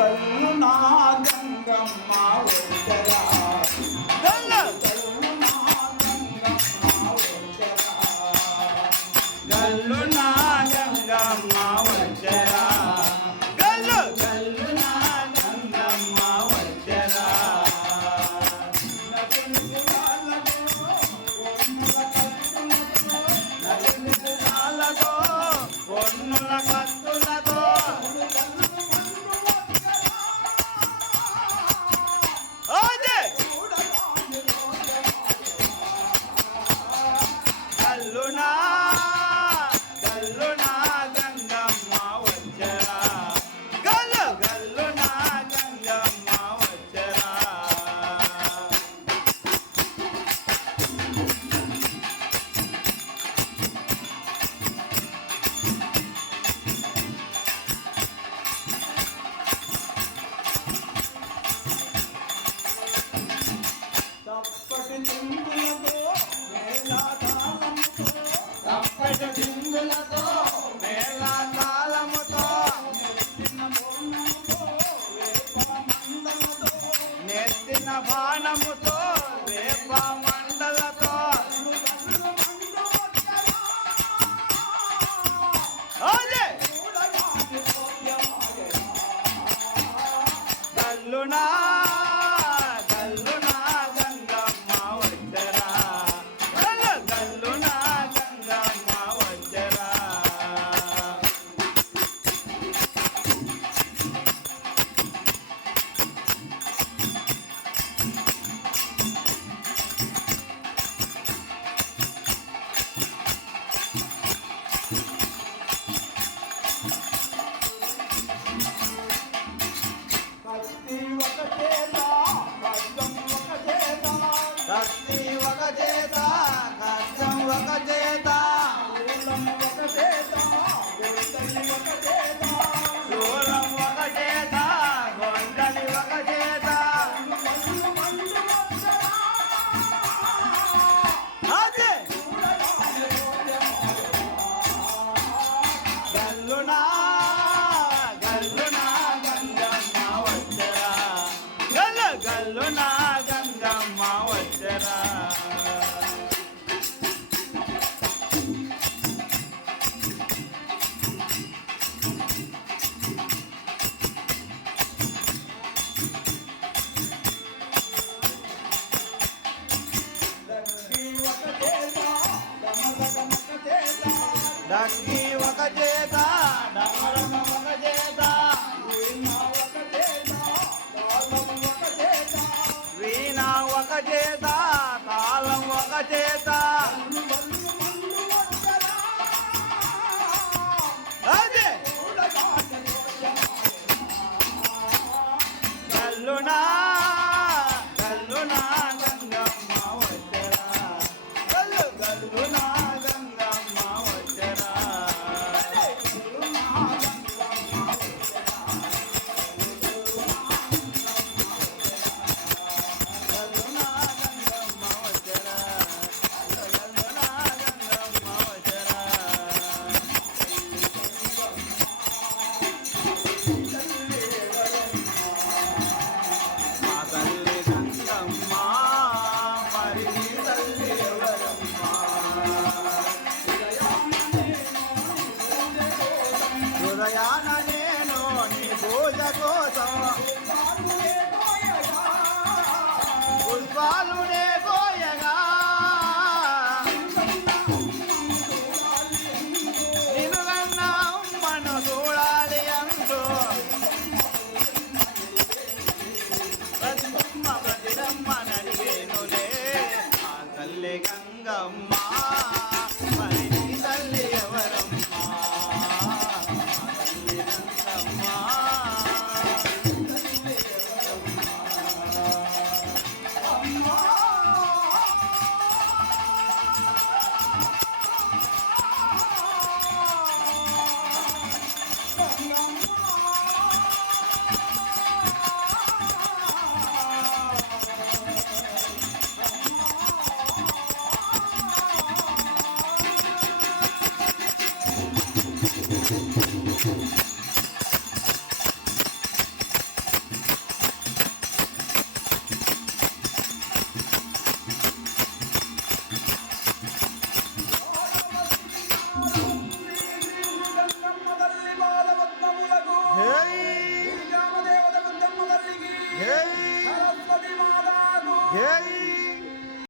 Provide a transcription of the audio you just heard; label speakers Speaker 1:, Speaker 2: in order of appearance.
Speaker 1: Karuna
Speaker 2: Gangamma estamos చేత
Speaker 1: కష్టం ఒక చేత
Speaker 2: లక్ష్మి ఒక చేత
Speaker 1: డమరమ ఒక చేత
Speaker 2: వీణ ఒక చేత తాళం ఒక చేత.
Speaker 1: పోయాన నేను నీ పూజ కోసం. పుష్పాలునే పోయగా. నిన్నుగన్న ఉమ్మను చూడాలి అంటూ. ప్రతిమ్మ ప్రతిరమ్మ నడిగేనులే. ఆ తల్లి గంగమ్మ.